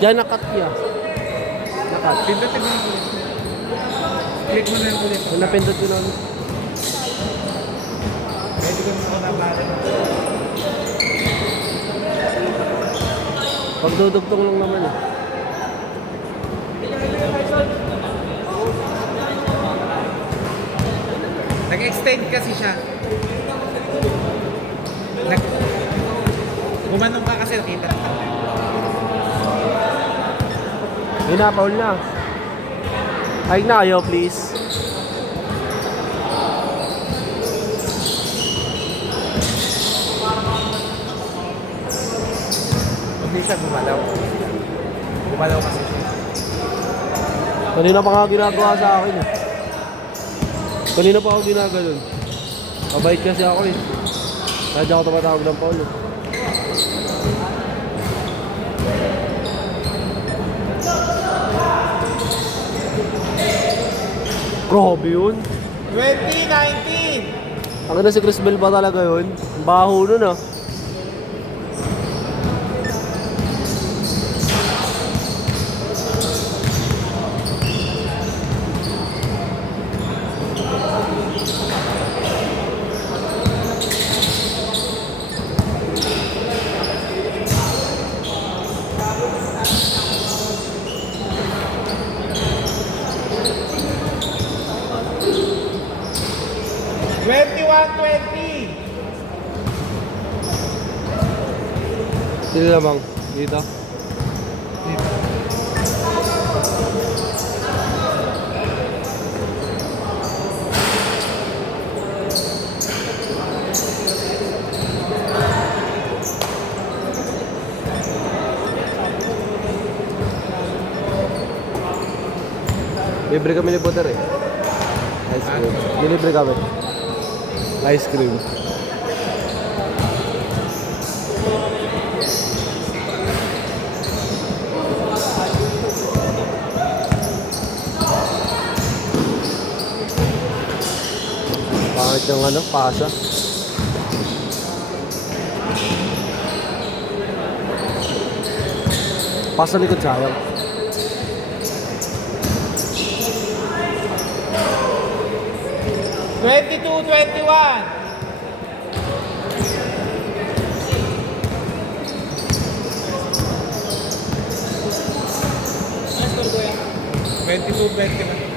Diyan nakat niya. Nakat. Pindutin mo yung ulit. Click mo na yung ulit. Napindot ko namin. Pwede ko na nabala. Pagdudugtong lang naman eh. Nag-extend kasi siya. Gumanong ka kasi nakita. Paul na. Ay na kayo, please. Hindi siya gumalaw. Gumalaw kasi siya. Kanina pa nga ginagawa sa akin eh. Kanina pa ako ginaganon. Mabait kasi ako eh. Kaya di ako tumatawag ng Paul eh. Grabe yun. 2019! Ang ganda si Chris Bell ba talaga yun? Ang baho nun ah. Sino lamang? Dito? Libre kami ni Butter eh. Ice cream. Libre kami. Ice cream. Pangit yung ano, pasa. Pasa likod sayang. '22, '21! '22, '21.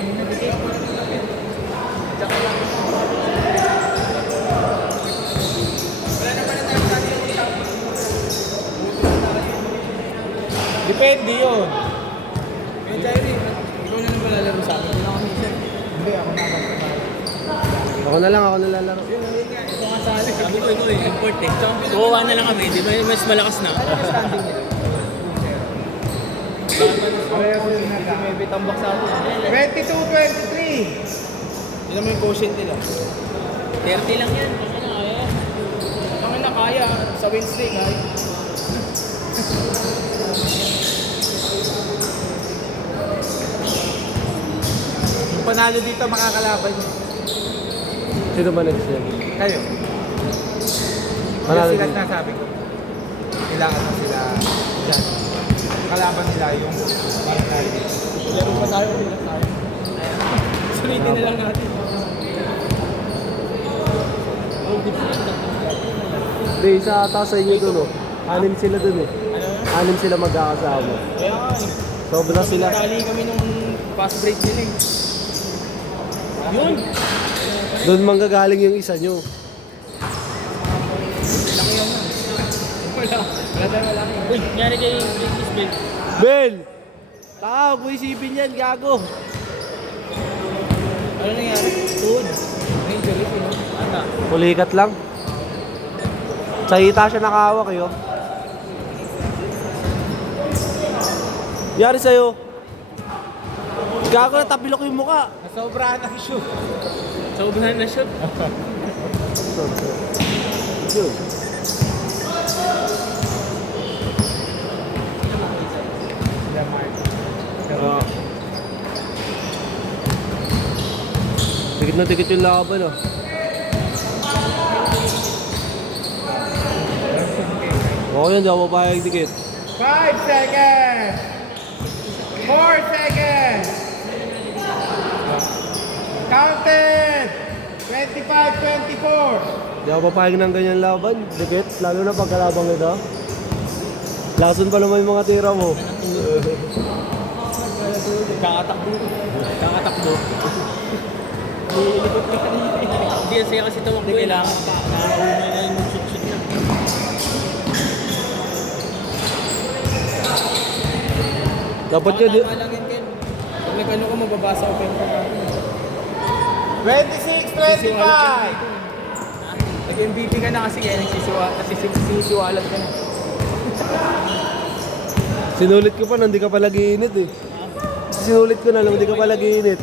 Depende yun. Eh, Jairi, ikaw na naman lalaro sa akin. Hindi na ako minsan. Hindi, ako na. Ako na lang, ako nalalaro. Ito nga sa akin. Sabi ko, ito eh, import eh. Kukuha na lang kami, di ba? Mas malakas na. Parehas yun na ka. May bitambak sa atin. 22, 23! Yun naman yung quotient nila. 30 lang yan. Kaya na kaya. Sa Wednesday, kaya. Yung panalo dito makakalaban niyo. Sino ba next yan? Kayo. Panalo Sila din. sinasabi ko. Sila sila dyan. Kalaban nila yung panalo dito. Laro pa tayo, ulit tayo. Sulitin na lang natin. Hindi, isa ata sa inyo dun oh. 6 sila dun eh. 6 sila magkakasama. Kaya nga eh. Sobra sila. Dali kami nung fast break nila eh. Yun! Doon manggagaling yung isa nyo. Laki yan na. Wala tayo malaki. Uy, nangyari kay Chris Bell. Ben! Tao, kung isipin yan, gago. Ano nangyari? Tuhod. Injury, no? Ata. Pulikat lang. Sa hita siya nakahawak eh oh. Yari sa'yo. Gago na tapilok yung muka. Nasobrahan ang shoot. Sa ubahan na shoot. Yun. Sila Mark. Dikit na dikit yung laban oh. Oo yan, di ako papayag dikit. 5 seconds. 4 seconds. Counted. 25-24. Hindi ako papayag ng ganyan laban. Dikit, lalo na pagkalabang ito. Lason pa naman yung mga tira mo. Kakatakbo. Hindi kasi kasi tumakbo. Hindi kailangan pa. Nakauwi na yung shoot na. Dapat ka, Tama lang yun, Ken. Pag nag-ano ka, mababasa ko pero 26-25. Nag-MVP ka na kasi kaya nagsisiwalat ka na. sinulit ko pa nang hindi ka pa nag-iinit eh. Sinulit ko na lang, hindi ka pa nag-iinit.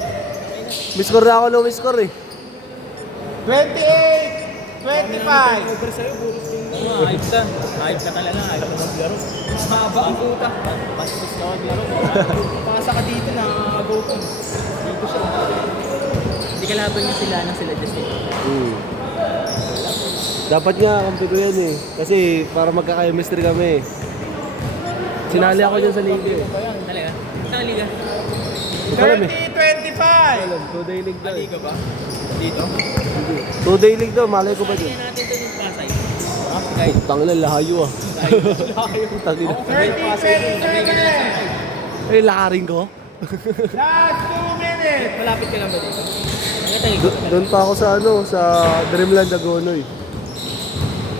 Miss-score na ako ng miss-score eh. 28-25. Over sa'yo, buros din mo. Hype ka. Hype ka talaga. Hype ka maglaro. Mahaba ang puta. Pastos ka maglaro. Pasa ka dito na go ka. Dito siya. Hindi ka laban niya sila nang sila Justin. Dapat nga, kampi ko yan eh. Kasi para magkaka-chemistry kami eh. Sinali ako dyan sa liga eh. Talaga? Saan liga? Hindi ko alam eh. 30-25. Alam, 2-day league daw eh. Liga ba? Dito? 2-day league daw, malay ko ba dyan? Kaya natin ito yung Pasay. Guys. Tangina, lahayo ah. Tangina. 30-27. Eh, lakarin ko. Last 2 minutes. Malapit ka lang ba dito? Doon pa ako sa ano, sa Dreamland Hagonoy.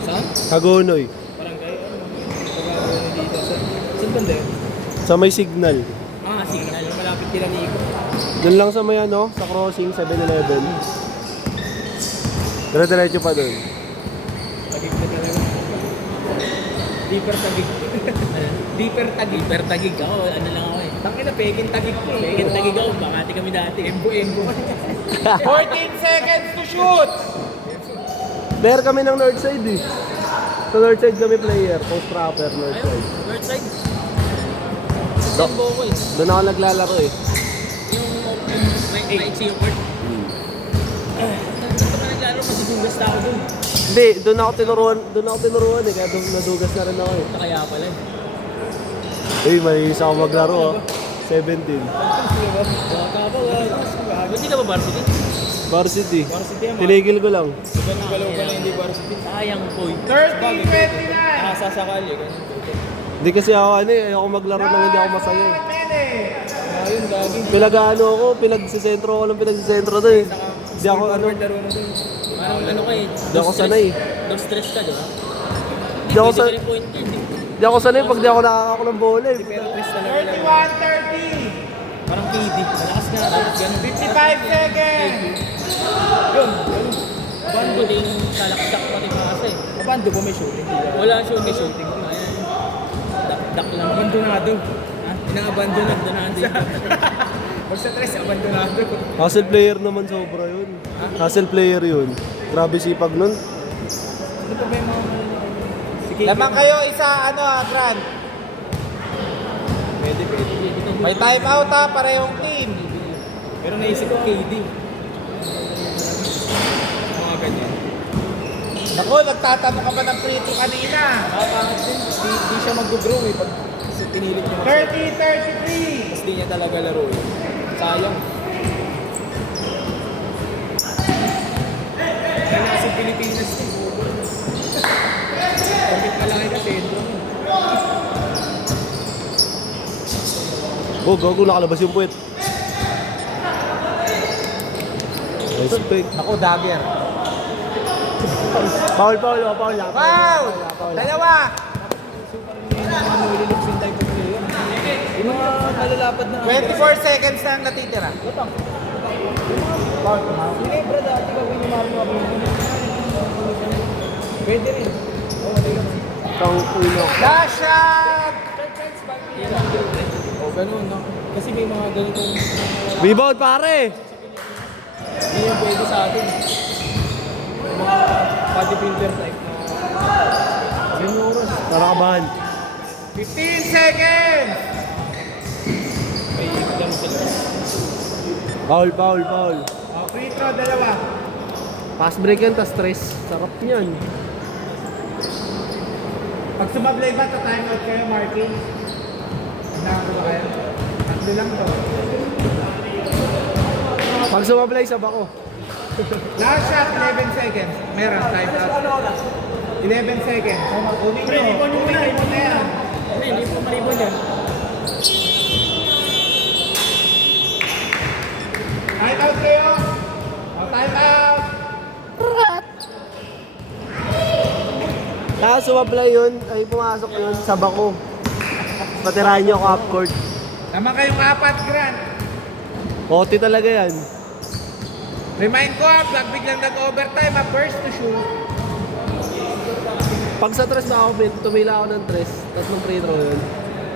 Saan? Hagonoy. Parang kayo. Pag-ano dito. Saan banda yun? Sa may signal. Ah, signal. Malapit kila Nico. Doon lang sa may ano, sa crossing 7-Eleven. Dire-diretso pa doon. Tagig na talaga. Deeper tagig. Deeper tagig. Deeper tagig ako. Ano lang ako eh. Tangin na, pegin tagig ko. Pegin tagig ako. Bakati kami dati. Embo. 14 seconds to shoot. Player kami ng Northside eh. Sa Northside kami player, post-trapper Ayun, Northside. north side. Sa Embo ko eh. Doon ako naglalaro eh. Yung may yung court. Dito ka naglaro, masidugas na ako dun. Hindi, doon ako tinuruan eh, kaya doon nadugas na rin ako eh. Kaya pala eh. Eh, malinis ako maglaro ah. 17. Baka ba, hindi ka ba varsity? Varsity. Varsity yan, Tinigil ko lang. Galaw ka na hindi varsity. Sayang po. 30-29. Nakasasakal eh. Ganun. Hindi kasi ako ano eh, ayoko maglaro nang hindi ako masaya eh. Ayun, gagi. Pinag-ano ako, pinagsisentro ako ng pinagsisentro doon eh. Hindi ako ano, Laro mo dun. Parang ano ka eh. Hindi ako sanay. Low stress ka, di ba? Hindi ako Pwede sanay. ka rin point guard eh. Hindi ako sanay pag di ako nakakako ng bola eh. Pero stress talaga laro. 31-30. Parang KD. Malakas nga. Ganun. 55 seconds. Yun. Abando din salaksak pati pasa eh. Abando ba may shooting? Wala shooting. May shooting. Ayan. Dak lang. Abandonado. Ha? Inaabandonado na dito. Pag sa tres, abandonado. Hustle player naman sobra yun. Hustle player yun. Grabe sipag nun. Ano pa ba yung mga... Sige. Lamang kayo isa, Grant. Pwede. May time out ha, parehong team. Pero naisip ko KD. Mga ganyan. Ako, nagtatanong ka ba ng free throw kanina? Nakakangit din. Di siya mag-grow eh. Pag pinilit niya. 30-33. Tapos di niya talaga laro eh. Sayang. Kaya kasi Pilipinas eh. Pagkit malaki kasi ito. Gago, nakalabas yung puwet. Respect. Ako, dagger. Foul lang. Wow! Dalawa! Yung mga nulilipsin type of player. Yung mga nalalapad na... 24 seconds na ang natitira. Lapang. Hindi, bro, dati gawin yung mga pwede rin. Oo, Kang ulo. Last shot! O, ganun, no? Kasi may mga ganitong... Rebound pare! Hindi yung pwede sa atin. Yung mga bodybuilder type na... Sinuros. Narakabahan. 15 seconds! May ikdam sila. Foul. Free throw, dalawa. Pass break yan, tas stress. Sarap yan. Pag sumablay ba, ta-time out kayo, marking? Hinahanap ba kayo? Tatlo lang to. Pag sumablay sa bako. Last shot, 11 seconds. Meron, time out. 11 seconds. Uwi nyo. Uwi mo na yan. Hindi po malibon yan. Time out kayo. Time out. Tapos sumablay yun, ay pumasok yun sa bako. Patirahan nyo ako half court. Naman kayong 4, Grant. Kote talaga yan. Remind ko pag biglang nag-overtime, first to shoot. Pag sa tres na ako, tumila ako ng tres. Tatlong free throw yun.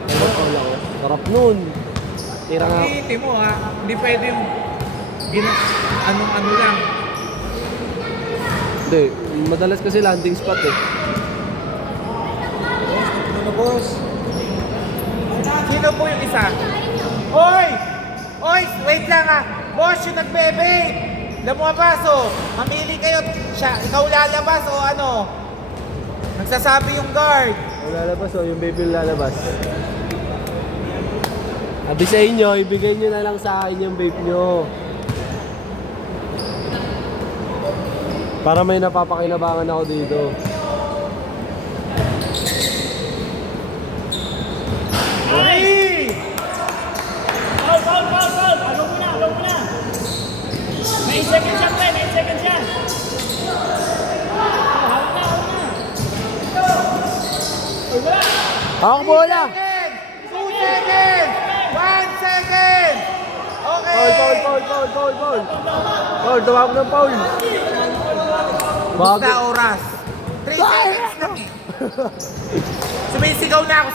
Ay, mag-foul ako. Sarap nun. Tira nga. Iiti mo ha, hindi pwede yung anong-ano lang. Hindi, madalas kasi landing spot eh. Ano boss? Sino po yung isa? Hoy! Hoy! Wait lang ha! Boss, yung nagbe-vape! Lumabas oh! Mamili kayo! Siya, ikaw lalabas o ano? Nagsasabi yung guard! O lalabas o, yung baby lalabas. Sabi sa inyo, ibigay nyo na lang sa akin yung vape nyo. Para may napapakinabangan ako dito. Hey! Foul! Along mo na! May second shot tayo, may second shot! Ako bola! 2 seconds! 1 second! Okay! Foul! Foul, tumawag ng foul! Basta oras. 3 seconds lang eh. Sumisigaw na ako